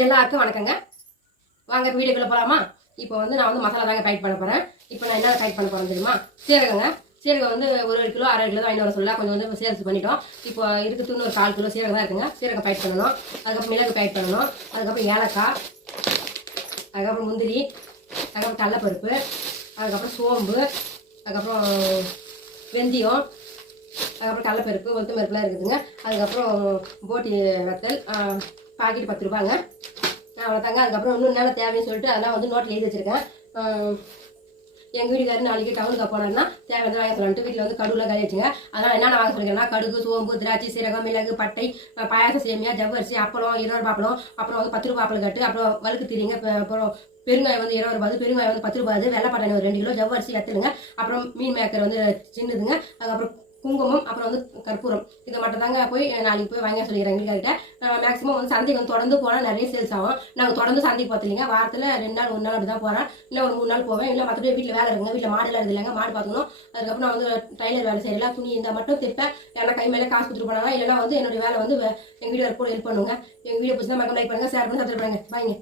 எல்லாருக்கும் வணக்கங்க. வாங்க வீடியோக்குள்ள போலாமா? இப்போ வந்து நான் வந்து மசாலா தாங்க டைட் பண்ண போறேன். இப்போ நான் என்ன டைட் பண்ண போறேன் தெரியுமா? சீரகங்க. சீரகம் வந்து 1 கிலோ 1/2 கிலோ தான் இன்னொரு சொல்லலாம். கொஞ்சம் வந்து சேல்ஸ் பண்ணிட்டோம். இப்போ இருக்குது இன்னொரு 1/4 கிலோ சீரகம் தான் இருக்குங்க. சீரகம் டைட் பண்ணணும். அதுக்கப்புறம் மிளகு டைட் பண்ணணும். அதுக்கப்புறம் ஏலக்காய், அதுக்கப்புறம் முந்திரி, அதுக்கப்புறம் கடலைப்பருப்பு, அதுக்கப்புறம் சோம்பு, அதுக்கப்புறம் வெந்தயம், அதுக்கப்புறம் கடலைப்பருப்பு, உளுத்தம் பருப்புலாம் இருக்குதுங்க. அதுக்கப்புறம் போட்டி வத்தல் பாக்கெட் 10 ரூபாங்க. அவ்வளோதாங்க. அதுக்கப்புறம் இன்னும் என்னென்ன தேவைன்னு சொல்லிட்டு அதெல்லாம் வந்து நோட்டில் எழுதி வச்சிருக்கேன். எங்கள் வீட்டுக்காரர் நாளைக்கு டவுனுக்கு போனார்னா தேவையான வாங்க சொல்லலான்ட்டு வீட்டில் வந்து கடுகுலாம் கறி வச்சுங்க. அதனால் என்னென்ன வாங்க சொல்லிக்கிறேன்னா கடுகு, சோம்பு, திராட்சை, சீரகம், மிளகு, பட்டை, பாயாசம் சேமியா, ஜவ்வரிசி, அப்பளம் 20 ரூபா அப்பளம், அப்புறம் வந்து 10 ரூபா அப்பளம் கட்டு, அப்புறம் வழுக்கு தீரிங்க, அப்புறம் பெருங்காயம் வந்து 20 ரூபாய், பெருங்காயம் வந்து 10 ரூபாய், வெள்ளைப்பட்டாணி ஒரு 2 கிலோ, ஜவ்வரிசி வெத்தலுங்க, அப்புறம் மீன் மேக்கர் வந்து சின்னதுங்க, அதுக்கப்புறம் குங்குமம், அப்புறம் வந்து கற்பூரம். இதை மட்டும் தாங்க போய் நாளைக்கு போய் வாங்க சொல்லிக்கிறேன் எங்ககிட்ட. மேக்ஸிமம் வந்து சந்தைக்கு வந்து தொடர்ந்து போனால் நிறைய சேல்ஸ் ஆகும். நாங்கள் தொடர்ந்து சந்தைக்கு பார்த்துலிங்க. வாரத்தில் 2 நாள் 1 நாள் அப்படி தான் போகிறேன். இல்லை ஒரு 3 நாள் போவேன். இல்லை மற்றபடி வீட்டில் வேலை இருக்குங்க. வீட்டில் மாடுலாம் இருக்குது இல்லைங்க, மாடு பார்த்துக்கணும். அதுக்கப்புறம் நான் வந்து டைலர் வேலை செய்யலாம். துணி இருந்தால் மட்டும் தைப்பேன். ஏன்னா கை மேலே காசு கொடுத்துட்டு போனாங்க. இல்லைனா வந்து என்னுடைய வேலை வந்து எங்கள் வீடியோ கூட ஹெல்ப் பண்ணுங்க. எங்கள் வீடியோ பிடிச்சா மறக்காம லைக் பண்ணுங்கள், ஷேர் பண்ணி சப்ஸ்கிரைப் பண்ணுங்கள். பாய்ங்க.